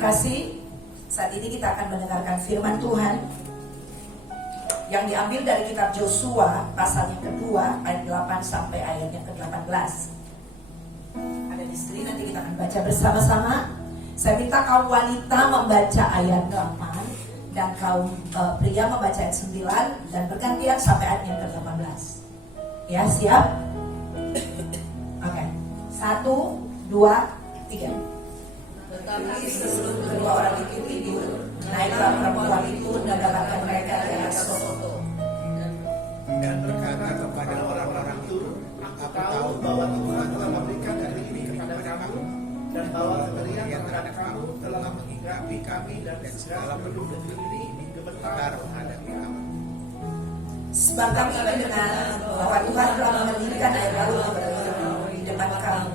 terkasih, saat ini kita akan mendengarkan firman Tuhan yang diambil dari kitab Yosua pasal yang kedua ayat 8 sampai ayat yang ke-18. Ada di screen, nanti kita akan baca bersama-sama. Saya minta kaum wanita membaca ayat 8 dan kaum pria membaca ayat 9 dan bergantian sampai ayat yang ke-18. Ya, siap? Oke. 1, 2, 3. Tetapi sebelum kedua orang itu tidur, naiklah perempuan itu dan dapatkan mereka dari atas soto. Dan berkata kepada orang-orang itu, aku tahu bahwa Tuhan telah memberikan negeri ini kepada kamu, dan bahwa kalian terhadap kamu telah menghinggapi kami dan segala penduduk negeri ini gemetar menghadapi kamu. Sebab kami mendengar bahwa Tuhan telah mengalirkan air laut di depan kamu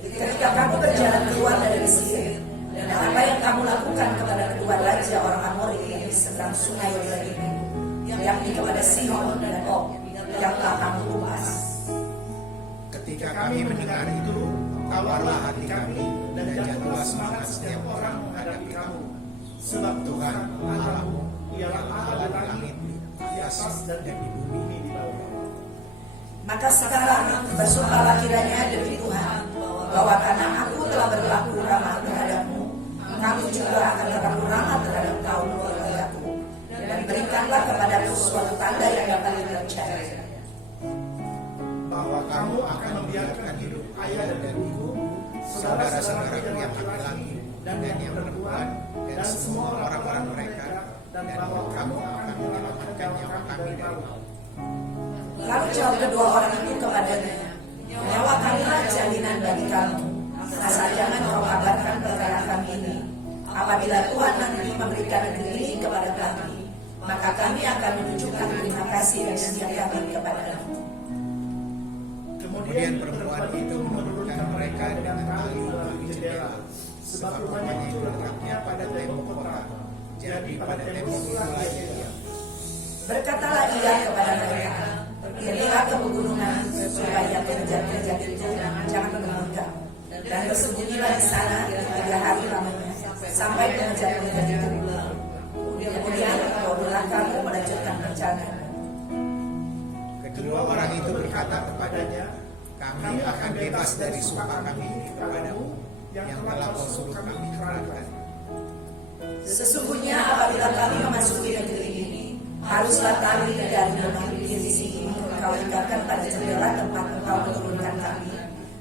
ketika kamu berjalan keluar dari Mesir, dan apa yang kamu lakukan kepada kedua raja orang Amori yang di seberang sungai Yordan ini, yakni kepada Sihon dan Og, yang telah kamu lupas. Ketika kami mendengar itu, tawarlah hati kami dan jatuhlah semangat setiap orang menghadapi kamu. Sebab Tuhan Allahmu ialah Allah di langit, di atas dan di bumi di bawah. Maka sekarang bersumpahlah kiranya demi Tuhan, bahwa karena aku telah berlaku ramah terhadapmu, kamu juga akan berlaku ramah terhadap kaum keluargaku, dan berikanlah kepadaku suatu tanda yang dapat dipercaya, bahwa kamu akan membiarkan hidup ayah dan ibu, saudara-saudaraku yang laki-laki dan yang perempuan, dan semua orang-orang mereka, dan bahwa kamu akan menyelamatkan nyawa kami dari maut. Lalu jawab kedua orang itu kepadanya, nyawa kamilah jaminan bagi kamu, asal jangan kau kabarkan perkara kami ini. Apabila Tuhan nanti memberikan negeri ini kepada kami, maka kami akan menunjukkan terima kasih dan setia kami kepada kamu. Kemudian perempuan itu menurunkan mereka dengan tali melalui jendela, sebab rumahnya itu letaknya pada tembok kota. Jadi pada tembok itulah ia diam. Berkatalah ia kepada mereka, pergilah ke pegunungan supaya pengejar-pengejar itu jangan mengganggu kamu, dan bersembunyilah di sana 3 hari lamanya sampai pengejar-pengejar itu pulang. Kemudian barulah kamu melanjutkan perjalanan. Kedua orang itu berkata kepadanya, kami akan bebas dari sumpah kami kepadamu yang telah kau suruh kami kerahkan. Sesungguhnya apabila kami memasuki negeri ini, haruslah kami dari di sini kau tinggalkan pada jendela tempat engkau menurunkan kami,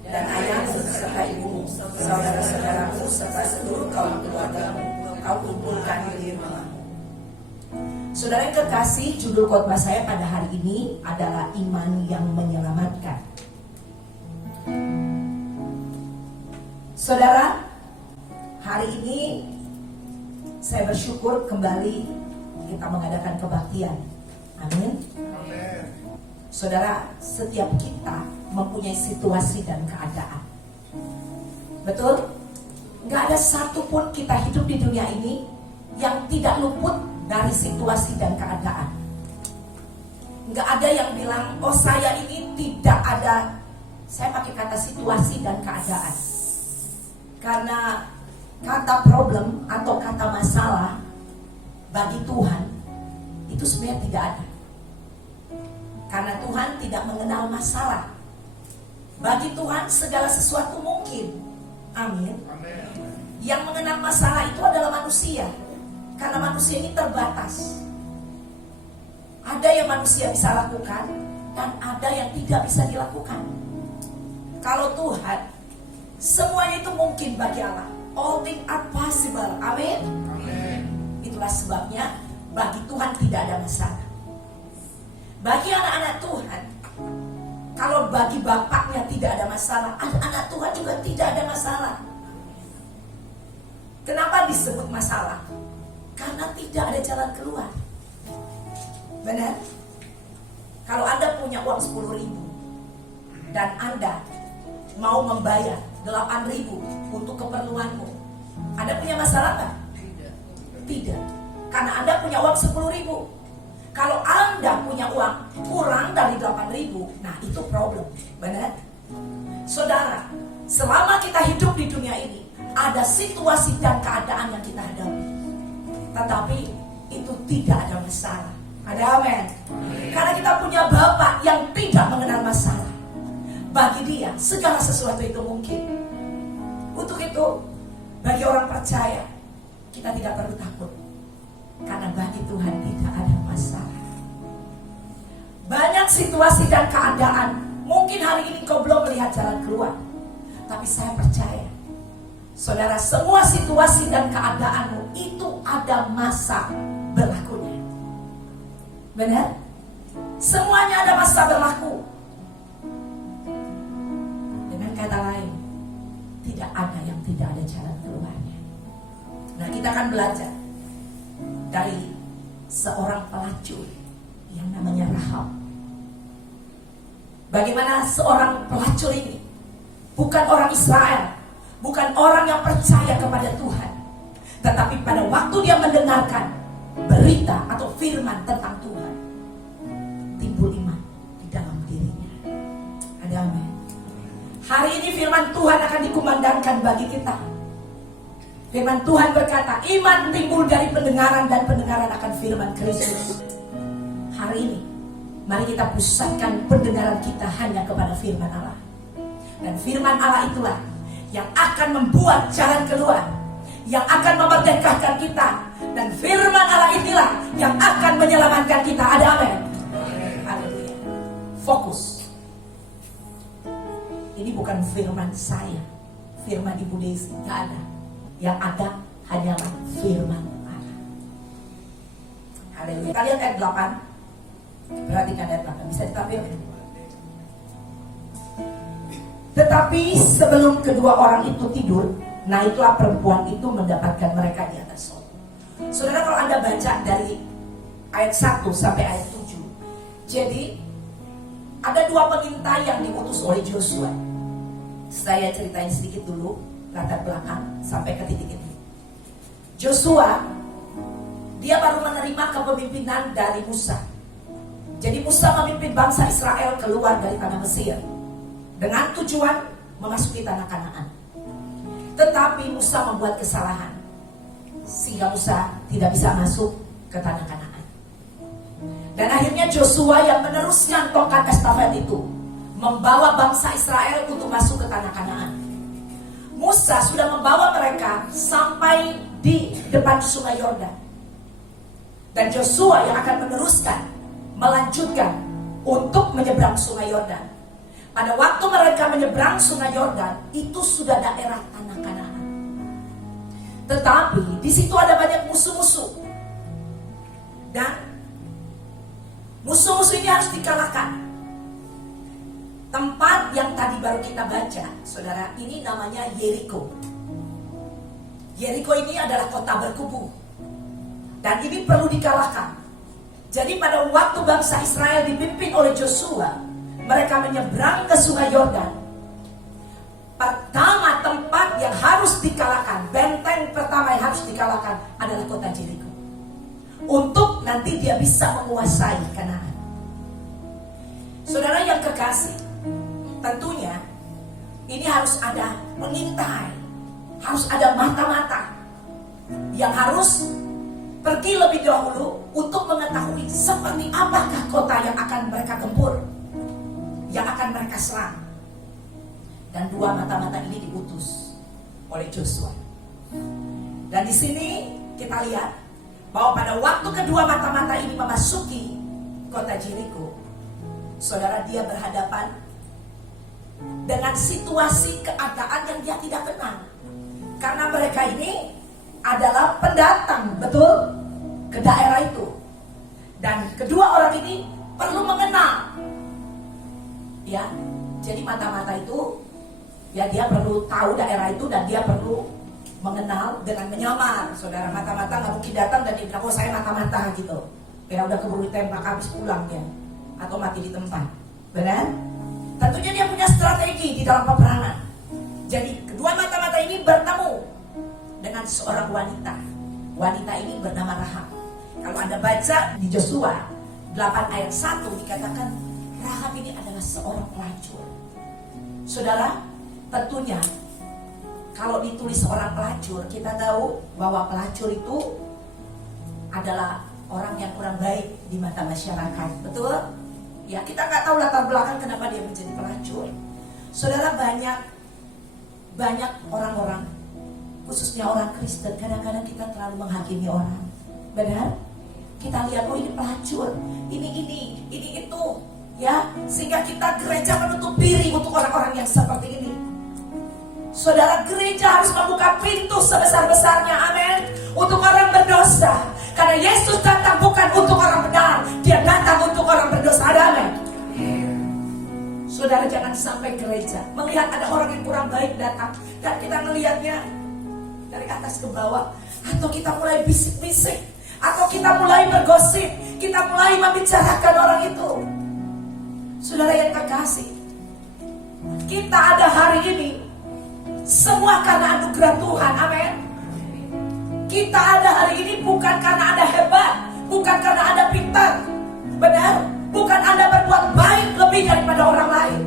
dan ayahmu serta ibumu, saudara-saudaramu serta seluruh kaum keluargamu kau kumpulkan di rumahmu. Saudara yang kekasih, judul khotbah saya pada hari ini adalah iman yang menyelamatkan. Saudara, hari ini saya bersyukur kembali kita mengadakan kebaktian. Amin. Saudara, setiap kita mempunyai situasi dan keadaan. Betul? Gak ada satupun kita hidup di dunia ini yang tidak luput dari situasi dan keadaan. Gak ada yang bilang, oh saya ini tidak ada. Saya pakai kata situasi dan keadaan. Karena kata problem atau kata masalah bagi Tuhan itu sebenarnya tidak ada. Karena Tuhan tidak mengenal masalah. Bagi Tuhan segala sesuatu mungkin. Amin. Yang mengenal masalah itu adalah manusia. Karena manusia ini terbatas. Ada yang manusia bisa lakukan dan ada yang tidak bisa dilakukan. Kalau Tuhan, semuanya itu mungkin bagi Allah. All things are possible. Amin. Itulah sebabnya bagi Tuhan tidak ada masalah. Bagi anak-anak Tuhan, kalau bagi bapaknya tidak ada masalah, anak Tuhan juga tidak ada masalah. Kenapa disebut masalah? Karena tidak ada jalan keluar. Benar? Kalau Anda punya uang 10.000 dan Anda mau membayar 8.000 untuk keperluanmu, Anda punya masalah nggak? Tidak. Karena Anda punya uang 10.000. Kalau Anda punya uang kurang dari 8.000, nah itu problem. Benar? Saudara, selama kita hidup di dunia ini, ada situasi dan keadaan yang kita hadapi, tetapi itu tidak ada masalah. Ada amin. Karena kita punya Bapa yang tidak mengenal masalah. Bagi Dia segala sesuatu itu mungkin. Untuk itu, bagi orang percaya, kita tidak perlu takut, karena bagi Tuhan tidak ada masalah. Banyak situasi dan keadaan, mungkin hari ini kau belum melihat jalan keluar, tapi saya percaya, saudara, semua situasi dan keadaanmu itu ada masa berlakunya. Benar? Semuanya ada masa berlaku. Dengan kata lain, tidak ada yang tidak ada jalan keluarnya. Nah, kita akan belajar dari seorang pelacur yang namanya Rahab. Bagaimana seorang pelacur ini bukan orang Israel, bukan orang yang percaya kepada Tuhan, tetapi pada waktu dia mendengarkan berita atau firman tentang Tuhan, timbul iman di dalam dirinya. Ada amin. Hari ini firman Tuhan akan dikumandangkan bagi kita. Firman Tuhan berkata, iman timbul dari pendengaran dan pendengaran akan firman Kristus. Hari ini, mari kita pusatkan pendengaran kita hanya kepada firman Allah. Dan firman Allah itulah yang akan membuat jalan keluar, yang akan memerdekakan kita. Dan firman Allah inilah yang akan menyelamatkan kita. Ada amin. Haleluya. Fokus. Ini bukan firman saya, firman Ibu Desi, gak ada. Yang ada hanyalah firman Allah. Haleluya. Kita lihat ayat 8. Perhatikan ayat 8. Bisa ditampilkan. Tetapi sebelum kedua orang itu tidur, naiklah perempuan itu mendapatkan mereka di atas sorga. Saudara, kalau Anda baca dari ayat 1 sampai ayat 7, jadi ada dua pengintai yang diutus oleh Joshua. Saya ceritain sedikit dulu latar belakang sampai ke titik ini. Joshua, dia baru menerima kepemimpinan dari Musa. Jadi Musa memimpin bangsa Israel keluar dari tanah Mesir dengan tujuan memasuki tanah Kanaan. Tetapi Musa membuat kesalahan sehingga Musa tidak bisa masuk ke tanah Kanaan. Dan akhirnya Joshua yang meneruskan tongkat estafet itu, membawa bangsa Israel untuk masuk ke tanah Kanaan. Musa sudah membawa mereka sampai di depan sungai Yordan. Dan Joshua yang akan meneruskan, melanjutkan untuk menyeberang sungai Yordan. Pada waktu mereka menyeberang sungai Yordan, itu sudah daerah tanah Kanaan. Tetapi di situ ada banyak musuh-musuh. Dan musuh-musuh ini harus dikalahkan. Tempat yang tadi baru kita baca, saudara, ini namanya Yeriko. Yeriko ini adalah kota berkubu. Dan ini perlu dikalahkan. Jadi pada waktu bangsa Israel dipimpin oleh Joshua, mereka menyeberang ke sungai Yordan. Pertama tempat yang harus dikalahkan, benteng pertama yang harus dikalahkan adalah kota Yeriko. Untuk nanti dia bisa menguasai Kanaan. Saudara yang kekasih, tentunya ini harus ada pengintai, harus ada mata-mata yang harus pergi lebih dahulu untuk mengetahui seperti apakah kota yang akan mereka gempur, yang akan mereka serang. Dan dua mata-mata ini diutus oleh Joshua. Dan di sini kita lihat bahwa pada waktu kedua mata-mata ini memasuki kota Yeriko, saudara, dia berhadapan dengan situasi keadaan yang dia tidak kenal. Karena mereka ini adalah pendatang, betul, ke daerah itu. Dan kedua orang ini perlu mengenal. Ya, jadi mata-mata itu, ya dia perlu tahu daerah itu dan dia perlu mengenal dengan menyamar. Saudara, mata-mata nggak mungkin datang dan bilang, oh saya mata-mata gitu. Ya udah keburu ditembak habis pulang ya, atau mati di tempat. Benar? Tentunya dia punya strategi di dalam peperangan. Jadi kedua mata-mata ini bertemu dengan seorang wanita. Wanita ini bernama Rahab. Kalau Anda baca di Joshua 8 ayat 1 dikatakan Rahab ini adalah seorang pelacur. Saudara, tentunya kalau ditulis orang pelacur, kita tahu bahwa pelacur itu adalah orang yang kurang baik di mata masyarakat, betul? Ya, kita nggak tahu latar belakang kenapa dia menjadi pelacur. Saudara, banyak orang-orang, khususnya orang Kristen, kadang-kadang kita terlalu menghakimi orang. Benar? Kita lihat, oh ini pelacur, ini itu, ya, sehingga kita gereja menutup diri untuk orang-orang yang seperti ini. Saudara, gereja harus membuka pintu sebesar-besarnya, amin, untuk orang berdosa. Karena Yesus datang bukan untuk orang benar, dia datang untuk orang berdosa, amin. Saudara, jangan sampai gereja melihat ada orang yang kurang baik datang dan kita melihatnya dari atas ke bawah, atau kita mulai bisik-bisik, atau kita mulai bergosip, kita mulai membicarakan orang itu. Saudara yang kekasih, kita ada hari ini semua karena anugerah Tuhan, amin. Kita ada hari ini bukan karena Anda hebat, bukan karena Anda pintar, benar? Bukan Anda berbuat baik lebih daripada orang lain.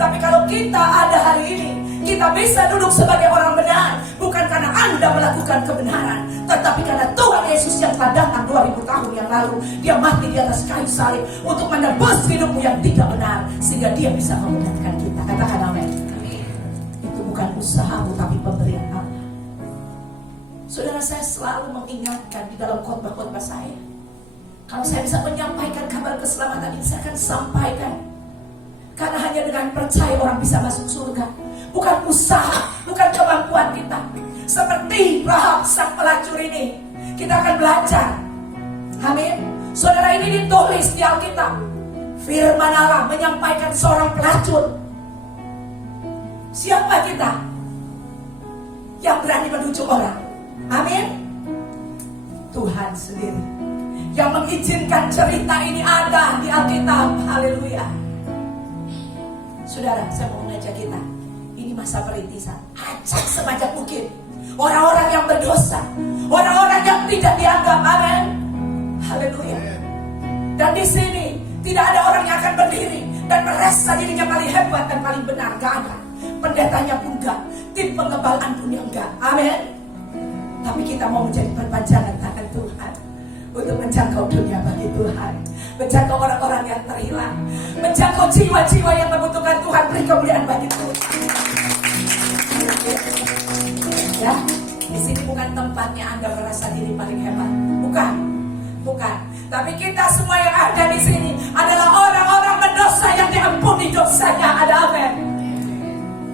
Tapi kalau kita ada hari ini, kita bisa duduk sebagai orang benar, bukan karena Anda melakukan kebenaran, tetapi karena Tuhan Yesus yang telah datang 2000 tahun yang lalu. Dia mati di atas kayu salib untuk menebus hidupmu yang tidak benar, sehingga dia bisa membenarkan kita. Katakan amin. Itu bukan usahamu, tapi pemberian Allah. Saudara, saya selalu mengingatkan di dalam khotbah-khotbah saya, kalau saya bisa menyampaikan kabar keselamatan ini, saya akan sampaikan. Karena hanya dengan percaya orang bisa masuk surga. Bukan usaha, bukan kemampuan kita. Seperti Rahab sang pelacur ini, kita akan belajar. Amin. Saudara, ini ditulis di Alkitab. Firman Allah menyampaikan seorang pelacur. Siapa kita yang berani menuju orang? Amin. Tuhan sendiri yang mengizinkan cerita ini ada di Alkitab. Haleluya. Saudara, saya mau mengajak kita, ini masa perintisan. Ajak sebanyak mungkin orang-orang yang berdosa, orang-orang yang tidak dianggap, amin. Haleluya. Dan di sini tidak ada orang yang akan berdiri dan merasa dirinya paling hebat dan paling benar, gak ada. Pendetanya pun enggak, tim pengembalaan pun enggak, amin. Tapi kita mau menjadi perpanjangan tangan Tuhan untuk menjangkau dunia bagi Tuhan, menjangkau orang-orang yang terhilang, menjangkau jiwa-jiwa yang membutuhkan Tuhan. Beri kemuliaan bagi Tuhan. Ya, di sini bukan tempatnya Anda merasa diri paling hebat, bukan. Tapi kita semua yang ada di sini adalah orang-orang berdosa yang diampuni dosanya. Ada amin.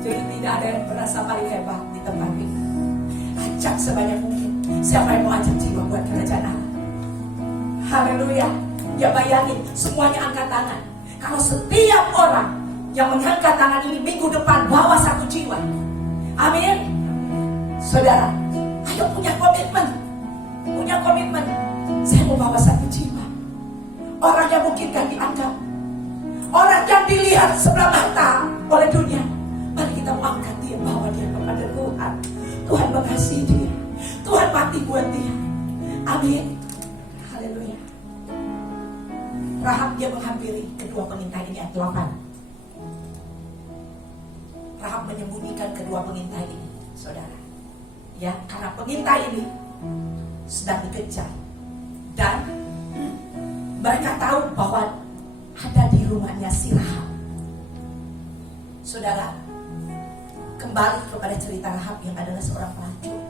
Jadi tidak ada yang merasa paling hebat di tempat ini. Ajak sebanyak mungkin. Siapa yang mau ajak jiwa buat kerajaan Allah? Haleluya. Ya, bayangin semuanya angkat tangan. Kalau setiap orang yang mengangkat tangan ini minggu depan bawa satu jiwa, amin. Saudara, ayo punya komitmen. Saya mau bawa satu jiwa. Orang yang mungkin gak dianggap, orang yang dilihat sebelah mata oleh dunia, mari kita mau angkat dia, bawa dia kepada Tuhan. Tuhan mengasihi dia, Tuhan mati buat dia, amin. Haleluya. Rahab dia menghampiri kedua pengintai ini, ayat 8. Rahab menyembunyikan kedua pengintai ini, saudara. Ya, karena pengintai ini sedang dikejar dan mereka tahu bahwa ada di rumahnya si Rahab. Saudara, kembali kepada cerita Rahab yang adalah seorang pelacur.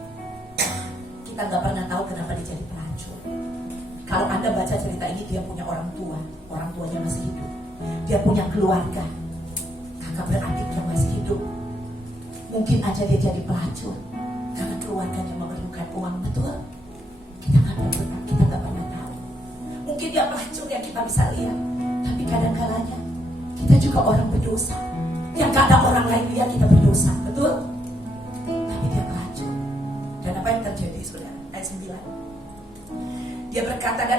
Kita nggak pernah tahu kenapa dia jadi pelacur. Kalau Anda baca cerita ini, dia punya orang tuanya masih hidup. Dia punya keluarga, kakak beradik yang masih hidup. Mungkin aja dia jadi pelacur karena keluarganya memerlukan uang, betul? Kita nggak pernah tahu. Mungkin dia pelacur yang kita bisa lihat, tapi kadang-kadang kita juga orang berdosa yang gak ada orang lain lihat kita berdosa, betul? Tapi dia pelacur. Dan apa yang terjadi, saudara? Ayat 9. Dia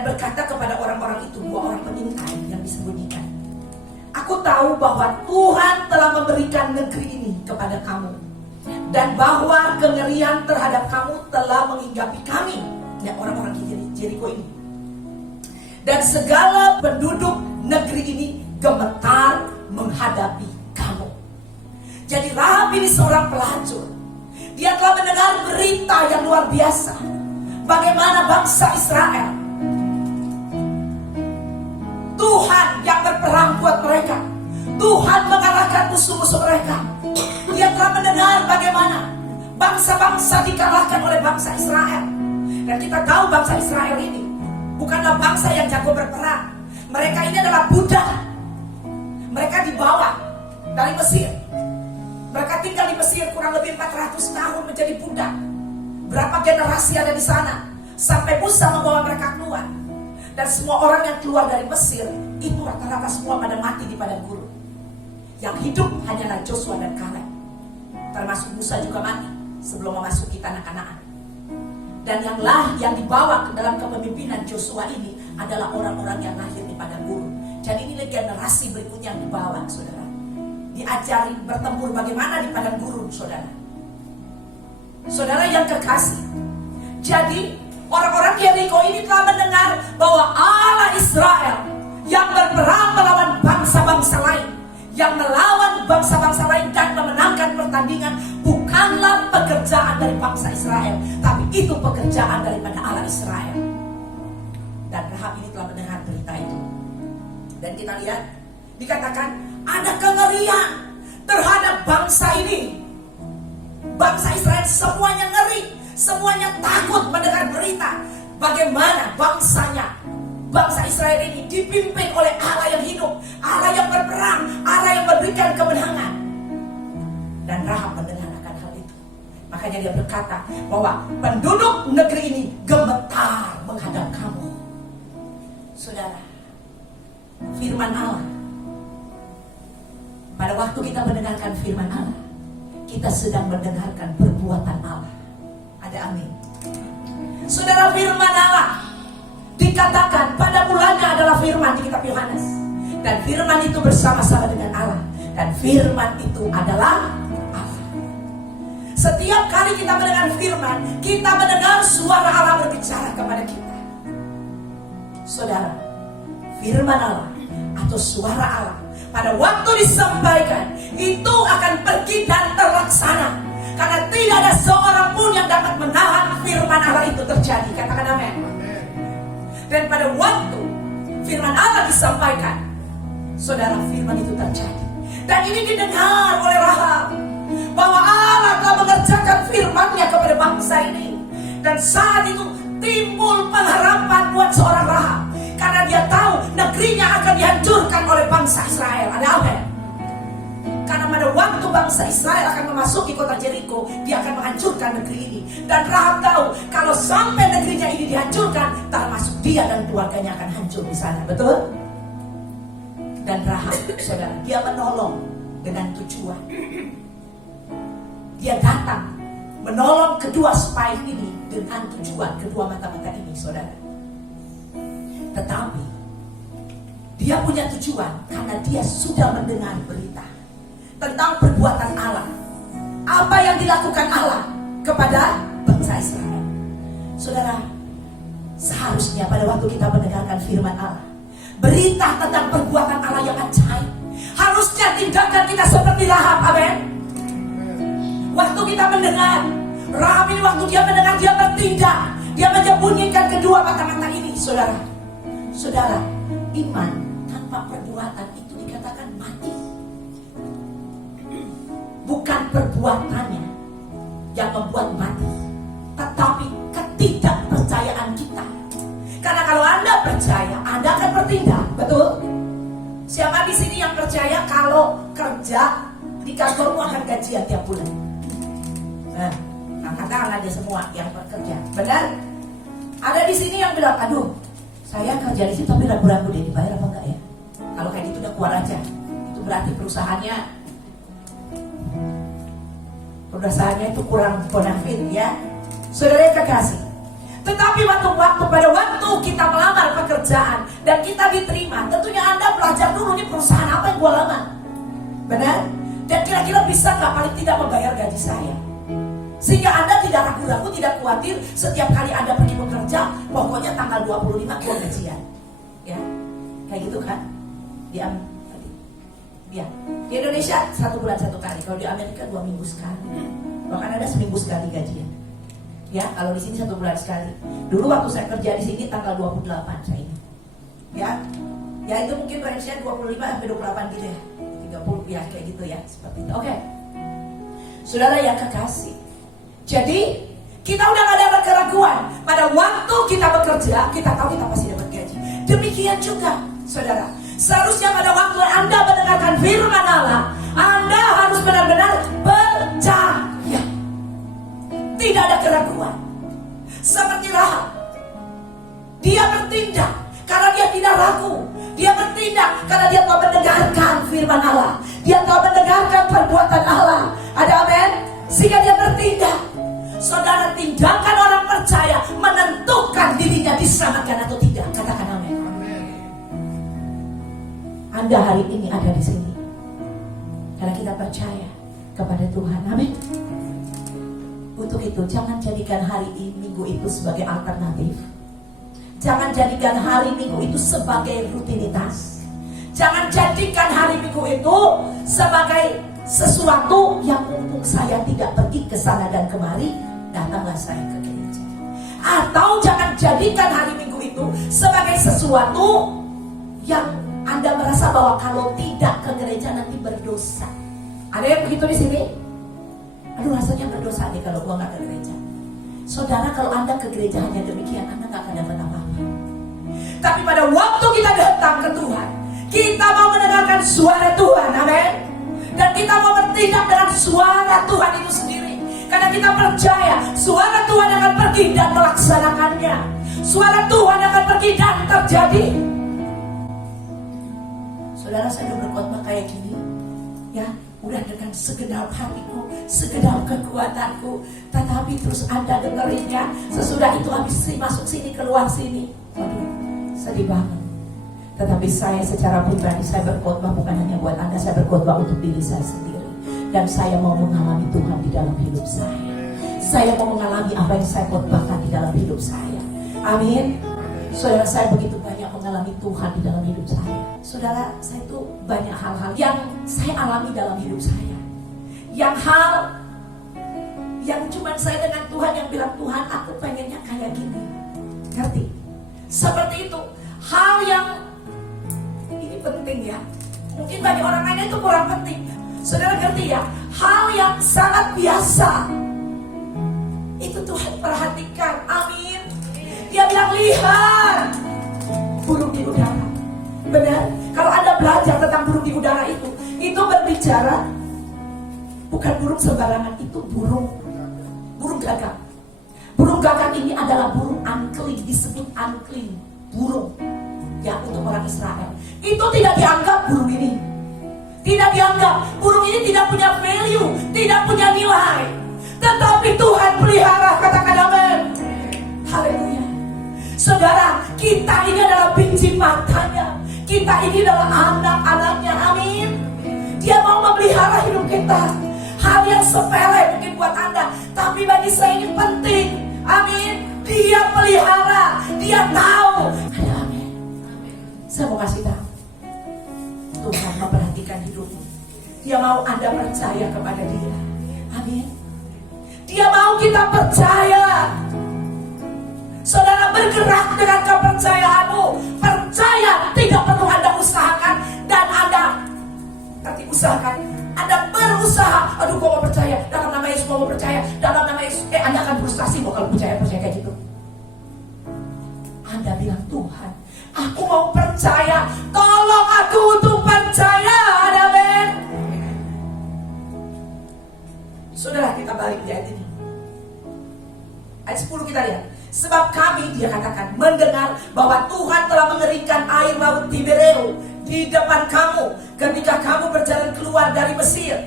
berkata kepada orang-orang itu, dua orang pengintai yang disembunyikan, aku tahu bahwa Tuhan telah memberikan negeri ini kepada kamu, dan bahwa kengerian terhadap kamu telah menghinggapi kami, ya, orang-orang Jeriko ini. Dan segala penduduk negeri ini gemetar menghadapi kamu. Jadi Rahab ini seorang pelacur Dia telah mendengar berita yang luar biasa. Bagaimana bangsa Israel, Tuhan yang berperang buat mereka. Tuhan mengalahkan musuh-musuh mereka. Dia telah mendengar bagaimana bangsa-bangsa dikalahkan oleh bangsa Israel. Dan kita tahu bangsa Israel ini bukanlah bangsa yang jago berperang. Mereka ini adalah budak. Mereka dibawa dari Mesir. Mereka tinggal di Mesir kurang lebih 400 tahun menjadi budak. Berapa generasi ada di sana sampai Musa membawa mereka keluar. Dan semua orang yang keluar dari Mesir itu rata-rata semua pada mati di padang gurun. Yang hidup hanyalah Joshua dan Kaleb. Termasuk Musa juga mati sebelum memasuki tanah Kanaan. Dan yang dibawa ke dalam kepemimpinan Joshua ini adalah orang-orang yang lahir di padang gurun. Jadi inilah generasi berikutnya yang dibawa, saudara. Diajari bertempur bagaimana di padang gurun, saudara. Saudara yang kekasih. Jadi orang-orang Yeriko ini telah mendengar bahwa Allah Israel yang berperang melawan bangsa-bangsa lain, yang melawan bangsa-bangsa lain dan memenangkan pertandingan, bukanlah pekerjaan dari bangsa Israel, tapi itu pekerjaan daripada Allah Israel. Dan Rahab ini telah mendengar berita itu. Dan kita lihat, dikatakan ada kengerian terhadap bangsa ini. Bangsa Israel semuanya ngeri, semuanya takut mendengar berita bagaimana bangsa Israel ini dipimpin oleh Allah yang hidup, Allah yang berperang, Allah yang memberikan kemenangan. Dan Rahab mendengar akan hal itu. Makanya dia berkata bahwa penduduk negeri ini gemetar menghadap kamu. Saudara, firman Allah, pada waktu kita mendengarkan firman Allah, kita sedang mendengarkan perbuatan Allah. Ada amin. Saudara, firman Allah dikatakan pada mulanya adalah firman di kitab Yohanes. Dan firman itu bersama-sama dengan Allah. Dan firman itu adalah Allah. Setiap kali kita mendengar firman, kita mendengar suara Allah berbicara kepada kita. Saudara, firman Allah atau suara Allah pada waktu disampaikan itu akan pergi dan terlaksana. Karena tidak ada seorang pun yang dapat menahan firman Allah itu terjadi. Katakan amin. Dan pada waktu firman Allah disampaikan, saudara, firman itu terjadi. Dan ini didengar oleh Rahab, bahwa Allah telah mengerjakan firman-Nya kepada bangsa ini. Dan saat itu timbul pengharapan buat seorang Rahab, karena dia tahu negerinya akan dihancurkan oleh bangsa Israel. Ada amin. Karena pada waktu bangsa Israel akan memasuki kota Jericho, dia akan menghancurkan negeri ini. Dan Rahab tahu kalau sampai negerinya ini dihancurkan, termasuk dia dan keluarganya akan hancur di sana. Betul? Dan Rahab, saudara, dia menolong dengan tujuan. Dia datang menolong kedua spy ini dengan tujuan, kedua mata-mata ini, saudara. Tetapi dia punya tujuan karena dia sudah mendengar berita tentang perbuatan Allah. Apa yang dilakukan Allah kepada bangsa Israel. Saudara, seharusnya pada waktu kita mendengarkan firman Allah, berita tentang perbuatan Allah yang ajaib, harusnya tindakan kita seperti Rahab. Amin. Waktu kita mendengar, Rahab ini waktu dia mendengar, dia bertindak, dia menyembunyikan kedua mata-mata ini. Saudara, iman tanpa perbuatan itu dikatakan mati. Bukan perbuatannya yang membuat mati, tetapi ketidakpercayaan kita. Karena kalau Anda percaya, Anda akan bertindak. Betul? Siapa di sini yang percaya kalau kerja di kantormu akan gajian tiap bulan? Angkat tangan aja semua yang bekerja. Benar? Ada di sini yang bilang, aduh, saya kerja di sini tapi ragu-ragu deh dibayar apa enggak ya? Kalau kayak gitu udah keluar aja. Itu berarti perusahaannya itu kurang bonafit ya. Saudara yang kekasih. Tetapi pada waktu kita melamar pekerjaan dan kita diterima, tentunya Anda belajar dulu nih perusahaan apa yang gua lamar. Benar? Dan kira-kira bisa nggak paling tidak membayar gaji saya? Sehingga Anda tidak ragu-ragu, tidak khawatir setiap kali Anda pergi bekerja, pokoknya tanggal 25 gua gajian. Ya. Kayak gitu kan? Ya, di Indonesia 1 bulan 1 kali. Kalau di Amerika 2 minggu sekali. Bahkan ada seminggu sekali gajian. Ya, kalau di sini 1 bulan sekali. Dulu waktu saya kerja di sini tanggal 28 saya ingat. Ya itu mungkin range-nya 25 sampai 28 gitu ya. 30 ya kayak gitu ya, seperti itu. Oke. Saudara yang kekasih. Jadi kita udah gak ada keraguan. Pada waktu kita bekerja, kita tahu kita pasti dapat gaji. Demikian juga, saudara. Seharusnya pada waktu Anda mendengarkan firman Allah, Anda harus benar-benar percaya. Tidak ada keraguan. Seperti Rahab, dia bertindak karena dia tidak ragu. Dia bertindak karena dia telah mendengarkan firman Allah. Dia telah mendengarkan perbuatan Allah. Ada amin? Sehingga dia bertindak. Saudara, tindakan orang percaya menentukan dirinya diselamatkan atau tidak. Katakan amin. Anda hari ini ada di sini karena kita percaya kepada Tuhan. Amin. Untuk itu jangan jadikan hari ini, minggu itu sebagai alternatif. Jangan jadikan hari Minggu itu sebagai rutinitas. Jangan jadikan hari Minggu itu sebagai sesuatu yang mumpung saya tidak pergi ke sana dan kemari, datanglah saya ke gereja. Atau jangan jadikan hari Minggu itu sebagai sesuatu yang Anda merasa bahwa kalau tidak ke gereja nanti berdosa. Ada yang begitu di sini? Aduh, rasanya berdosa nih kalau gua nggak ke gereja. Saudara, kalau Anda ke gereja hanya demikian, Anda nggak akan dapat apa-apa. Tapi pada waktu kita datang ke Tuhan, kita mau mendengarkan suara Tuhan, amin. Dan kita mau bertindak dengan suara Tuhan itu sendiri. Karena kita percaya suara Tuhan akan pergi dan melaksanakannya. Suara Tuhan akan pergi dan terjadi. Saudara, saya udah berkhotbah kayak gini, ya, udah dengan segenap hatiku, segenap kekuatanku, tetapi terus Anda dengerinnya sesudah itu habis masuk sini keluar sini. Waduh, sedih banget. Tetapi saya secara pribadi, saya berkhotbah bukan hanya buat Anda, saya berkhotbah untuk diri saya sendiri. Dan saya mau mengalami Tuhan di dalam hidup saya. Saya mau mengalami apa yang saya khotbahkan di dalam hidup saya. Amin. Saudara, saya begitu banyak mengalami Tuhan di dalam hidup saya. Saudara, saya itu banyak hal-hal yang saya alami dalam hidup saya. Yang hal yang cuma saya dengan Tuhan yang bilang, Tuhan aku pengennya kayak gini. Ngerti? Seperti itu. Hal yang ini penting ya. Mungkin bagi orang lain itu kurang penting. Saudara ngerti ya? Hal yang sangat biasa itu Tuhan perhatikan. Amin. Dia bilang, lihat burung di udara. Benar? Kalau Anda belajar tentang burung di udara itu berbicara bukan burung sembarangan, itu burung gagak. Burung gagak ini adalah burung unclean, disebut unclean burung ya untuk orang Israel. Itu tidak dianggap burung ini. Tidak dianggap. Burung ini tidak punya value, tidak punya nilai. Tetapi Tuhan pelihara, katakan amin. Haleluya. Saudara, kita ini adalah biji matanya. Kita ini adalah anak-anaknya, amin. Dia mau memelihara hidup kita. Hal yang sepele mungkin buat Anda, tapi bagi saya ini penting, amin. Dia pelihara, dia tahu. Ada amin. Saya mau kasih tahu, Tuhan memperhatikan hidupmu. Dia mau Anda percaya kepada dia, amin. Dia mau kita percaya. Saudara, bergerak dengan kepercayaanmu. Percaya, tidak perlu Anda usahakan. Dan Anda nanti usahakan, Anda berusaha. Aduh, gua mau percaya, dalam nama Yesus gua mau percaya, dalam nama Yesus. Anda akan frustasi kalau percaya kayak gitu. Anda bilang, Tuhan, aku mau percaya, tolong aku untuk percaya. Amin. Saudara, kita balik di ayat ini. Ayat 10 kita lihat. Sebab kami, dia katakan, mendengar bahwa Tuhan telah mengeringkan air laut Tibereu di depan kamu ketika kamu berjalan keluar dari Mesir.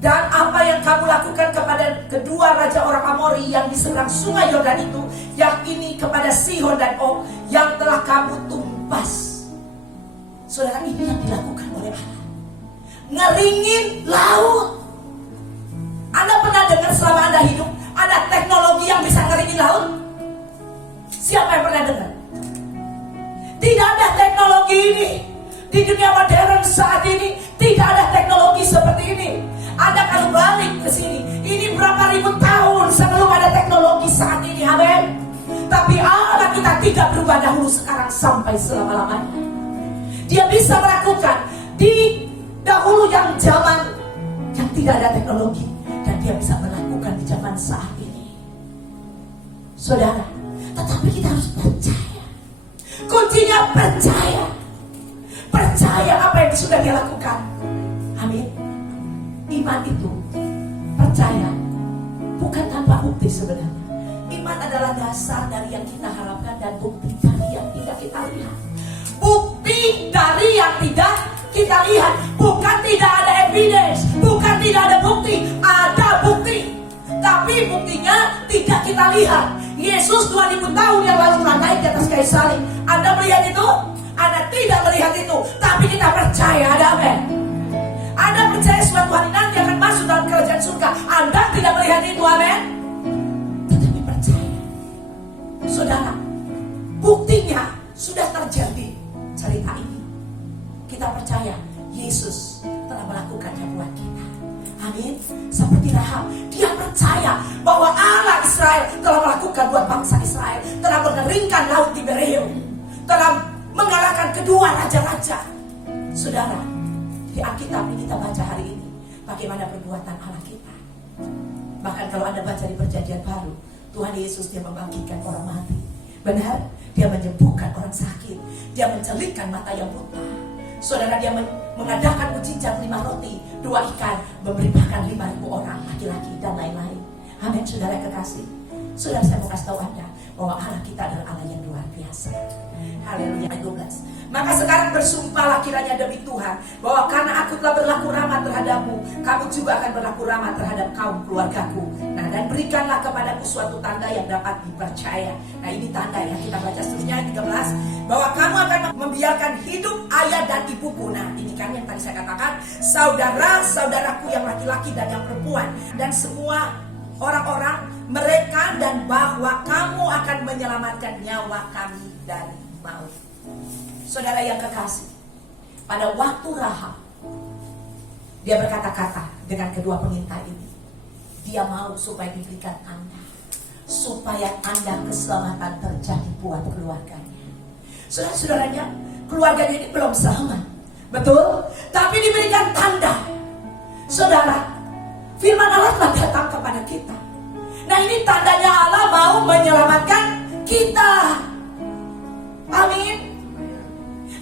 Dan apa yang kamu lakukan kepada kedua raja orang Amori yang di seberang sungai Yordan itu, yakni kepada Sihon dan Og yang telah kamu tumpas. Saudara, ini yang dilakukan oleh Allah. Ngeringin laut. Anda pernah dengar selama Anda hidup ada teknologi yang bisa ngeringin laut? Siapa yang pernah dengar? Tidak ada teknologi ini. Di dunia modern saat ini tidak ada teknologi seperti ini. Anda kalau balik ke sini, ini berapa ribu tahun sebelum ada teknologi saat ini, amin. Tapi Allah kita tidak berubah dahulu, sekarang sampai selama-lamanya. Dia bisa melakukan di dahulu yang zaman yang tidak ada teknologi, dan dia bisa melakukan di zaman saat ini. Saudara, tetapi kita harus percaya. Kuncinya percaya. Percaya apa yang sudah dia lakukan. Amin. Iman itu percaya bukan tanpa bukti sebenarnya. Iman adalah dasar dari yang kita harapkan dan bukti dari yang tidak kita lihat. Bukti dari yang tidak kita lihat. Bukan tidak ada evidence, bukan tidak ada bukti, ada bukti. Tapi buktinya tidak kita lihat. Yesus 2000 tahun yang lalu telah naik di atas kayu salib. Anda melihat itu? Anda tidak melihat itu, tapi kita percaya, ada amin. Anda percaya suatu hari nanti akan masuk dalam kerajaan surga. Anda tidak melihat itu, amin. Tetapi percaya. Saudara, buktinya sudah terjadi cerita ini. Kita percaya Yesus telah melakukannya buat kita. Amin. Seperti Rahab, dia percaya bahwa Allah Israel telah melakukan buat bangsa Israel, telah mengeringkan laut Tiberium, telah mengalahkan kedua raja-raja. Saudara, di Alkitab ini kita baca hari ini bagaimana perbuatan Allah kita. Bahkan kalau Anda baca di Perjanjian Baru, Tuhan Yesus dia membangkitkan orang mati. Benar, dia menyembuhkan orang sakit, dia mencelitkan mata yang buta. Saudara, dia mengadakan mujizat 5 roti 2 ikan, memberi makan 5.000 orang laki-laki dan lain-lain. Amin. Saudara kekasih, saudara, saya mau kasih tahu Anda bahwa Allah kita adalah Allah yang luar biasa. Haleluya. 12. Maka sekarang bersumpahlah kiranya demi Tuhan, bahwa karena aku telah berlaku ramah terhadapmu, kamu juga akan berlaku ramah terhadap kaum keluargaku. Nah, dan berikanlah kepadaku suatu tanda yang dapat dipercaya. Nah, ini tanda yang kita baca seterusnya 13, bahwa kamu akan membiarkan hidup ayah dan ibuku. Nah, ini kan yang tadi saya katakan, saudara-saudaraku yang laki-laki dan yang perempuan, dan semua orang-orang mereka, dan bahwa kamu akan menyelamatkan nyawa kami dari maut. Saudara yang kekasih, pada waktu Rahab dia berkata-kata dengan kedua pengintai ini, dia mau supaya diberikan tanda, supaya tanda keselamatan terjadi buat keluarganya. Saudara-saudaranya, keluarganya ini belum selamat, betul? Tapi diberikan tanda. Saudara, firman Allah telah datang kepada kita. Nah, ini tandanya Allah mau menyelamatkan kita. Amin.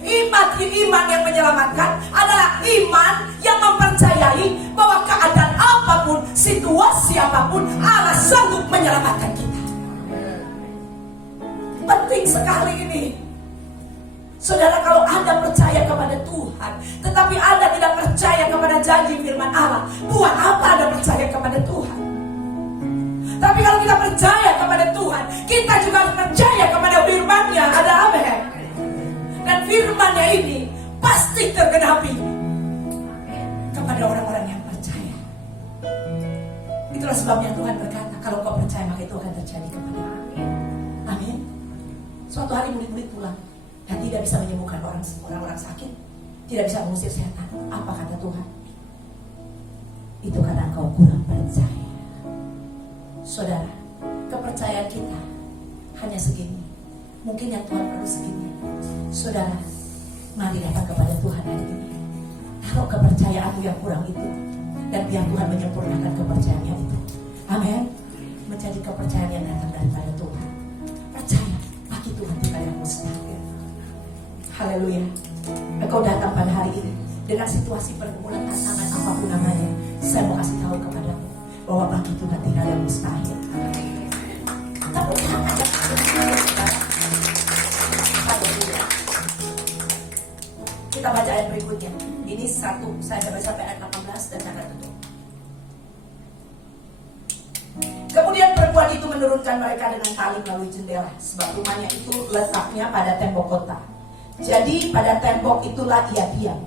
Iman yang menyelamatkan adalah iman yang mempercayai bahwa keadaan apapun, situasi apapun, Allah sanggup menyelamatkan kita. Penting sekali ini. Saudara, kalau Anda percaya kepada Tuhan, tetapi Anda tidak percaya kepada janji firman Allah, buat apa Anda percaya kepada Tuhan? Tapi kalau kita percaya kepada Tuhan, kita juga harus percaya kepada firman-Nya. Ada amin. Dan firman-Nya ini pasti tergenapi kepada orang-orang yang percaya. Itulah sebabnya Tuhan berkata, kalau kau percaya maka itu akan terjadi kepadamu. Amin. Suatu hari murid-murid pulang dan tidak bisa menyembuhkan orang-orang sakit, tidak bisa mengusir setan. Apa kata Tuhan? Itu karena engkau kurang percaya. Saudara, kepercayaan kita hanya segini. Mungkin yang Tuhan perlu segini. Saudara, mari datang kepada Tuhan hari ini. Taruh kepercayaanmu yang kurang itu, dan biar Tuhan menyempurnakan kepercayaannya itu. Amin. Menjadi kepercayaan yang datang daripada Tuhan. Percaya, bagi Tuhan tidak yang mustahil. Haleluya. Engkau datang pada hari ini dengan situasi pergumulan tantangan apapun namanya. Saya mau kasih tahu kepadamu bahwa bagi Tuhan tidak ada yang mustahil. Tepuk tangan. Kita baca ayat berikutnya. Ini satu, saya baca sampai ayat 18 dan saya tutup. Kemudian perempuan itu menurunkan mereka dengan tali melalui jendela, sebab rumahnya itu letaknya pada tembok kota. Jadi pada tembok itulah ia diam.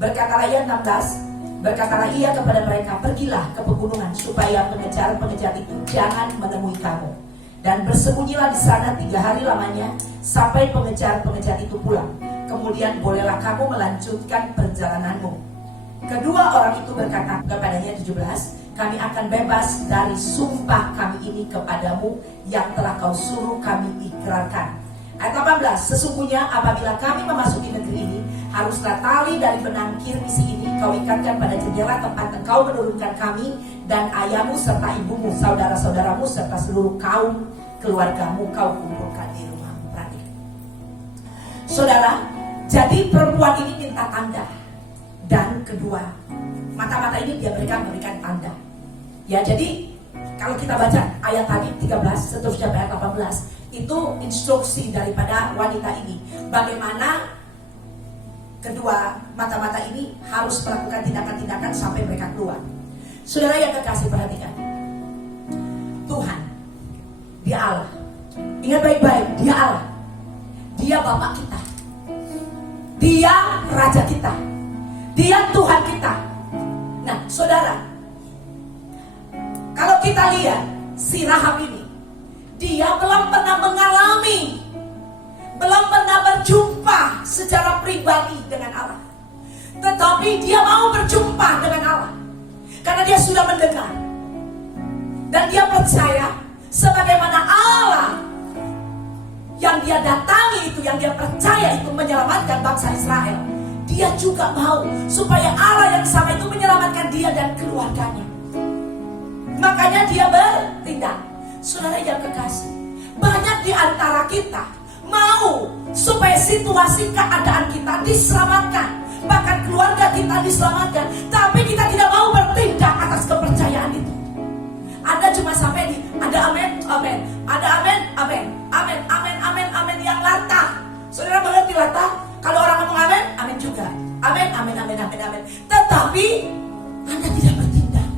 Berkatalah ia 16, berkatalah ia kepada mereka, pergilah ke pegunungan supaya pengejar-pengejar itu jangan menemui kamu. Dan bersembunyilah di sana 3 hari lamanya sampai pengejar-pengejar itu pulang. kemudian bolehlah kamu melanjutkan perjalananmu. Kedua orang itu berkata kepadanya, 17, kami akan bebas dari sumpah kami ini kepadamu yang telah kau suruh kami ikrarkan. Ayat 18, sesungguhnya apabila kami memasuki negeri ini, haruslah tali dari benang kirmisi ini kau ikatkan pada jendela tempat engkau menurunkan kami dan ayahmu serta ibumu, saudara-saudaramu serta seluruh kaum keluargamu kau kumpulkan di rumahmu. Perhatikan, saudara, jadi perempuan ini minta tanda. Dan kedua, mata-mata ini dia memberikan tanda. Ya, jadi kalau kita baca ayat tadi 13 seterusnya ayat 18, itu instruksi daripada wanita ini bagaimana kedua mata-mata ini harus melakukan tindakan-tindakan sampai mereka keluar. Saudara yang kekasih, perhatikan, Tuhan, Dia Allah. Ingat baik-baik, Dia Allah. Dia Bapa kita, Dia Raja kita, Dia Tuhan kita. Nah, saudara, kalau kita lihat si Rahab ini, dia belum pernah mengalami, belum pernah berjumpa secara pribadi dengan Allah. Tetapi dia mau berjumpa dengan Allah karena dia sudah mendengar. Dan dia percaya sebagaimana Allah yang dia datangi itu, yang dia percaya itu menyelamatkan bangsa Israel, dia juga mau supaya Allah yang sama itu menyelamatkan dia dan keluarganya. Makanya dia bertindak. Saudara yang kekasih, banyak di antara kita mau supaya situasi keadaan kita diselamatkan, bahkan keluarga kita diselamatkan, tapi kita tidak mau bertindak atas kepercayaan itu. Ada cuma sampai di ada amin, amin, ada amin, amin, amin, amin, amin, amin yang latah. Saudara mengerti latah? Kalau orang ngomong amin, amin juga. Amin, amin, amin, amin, amin. Tetapi Anda tidak bertindak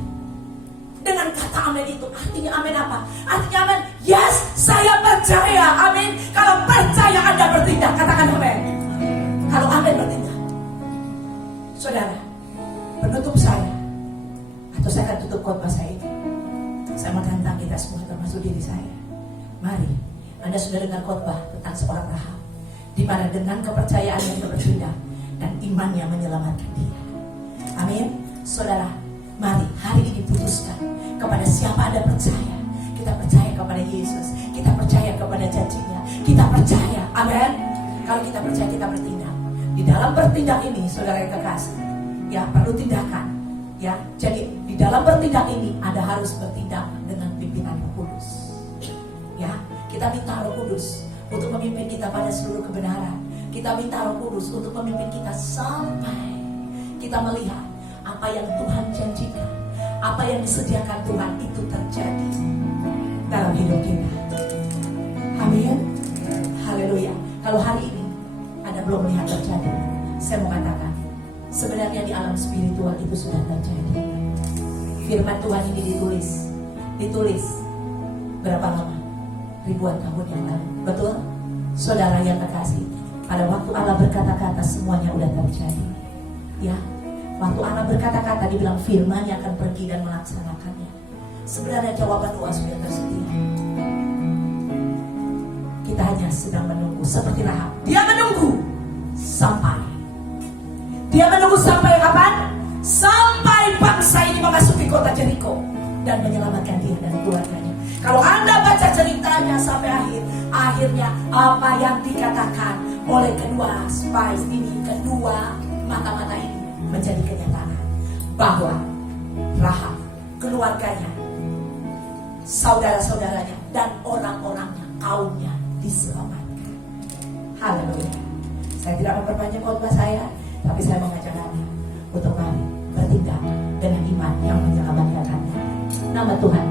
dengan kata amin itu. Artinya amin apa? Artinya amin, yes, saya percaya. Amin. Kalau percaya Anda bertindak, katakan amin. Kalau amin bertindak. Saudara, penutup saya, atau saya akan tutup khotbah saya ini, saya menantang kita semua termasuk diri saya. Mari, Anda sudah dengar khotbah tentang seorang Rahab, di mana dengan kepercayaan yang bertindak dan imannya menyelamatkan dia. Amin. Saudara, mari hari ini putuskan kepada siapa Anda percaya. Kita percaya kepada Yesus, kita percaya kepada janjinya, kita percaya. Amin. Kalau kita percaya, kita bertindak. Di dalam bertindak ini, saudara yang kekasih, ya perlu tindakan. Ya, jadi di dalam bertindak ini Anda harus bertindak dengan pimpinan Roh Kudus. Ya, kita minta Roh Kudus untuk memimpin kita pada seluruh kebenaran. Kita minta Roh Kudus untuk memimpin kita sampai kita melihat apa yang Tuhan janjikan, apa yang disediakan Tuhan itu terjadi dalam hidup kita. Amin. Haleluya. Kalau hari ini Anda belum melihat terjadi, saya mau katakan, sebenarnya di alam spiritual itu sudah terjadi. Firman Tuhan ini ditulis berapa lama? Ribuan tahun yang lalu. Betul? Saudara yang kekasih, pada waktu Allah berkata-kata semuanya udah terjadi. Ya, waktu Allah berkata-kata dibilang firman-Nya akan pergi dan melaksanakannya. Sebenarnya jawaban doa sudah tersedia. Kita hanya sedang menunggu seperti Rahab. Dia menunggu sampai. Dia menunggu sampai kapan? Sampai bangsa ini memasuki kota Jericho dan menyelamatkan dia dan keluarganya. Kalau Anda baca ceritanya sampai akhirnya apa yang dikatakan oleh kedua spies ini, kedua mata-mata ini menjadi kenyataan bahwa Rahab, keluarganya, saudara-saudaranya dan orang-orangnya, kaumnya diselamatkan. Haleluya. Saya tidak memperpanjang khotbah saya, tapi saya mengajak Anda untuk mari bertindak dengan iman yang menyelamatkan Anda. Nama Tuhan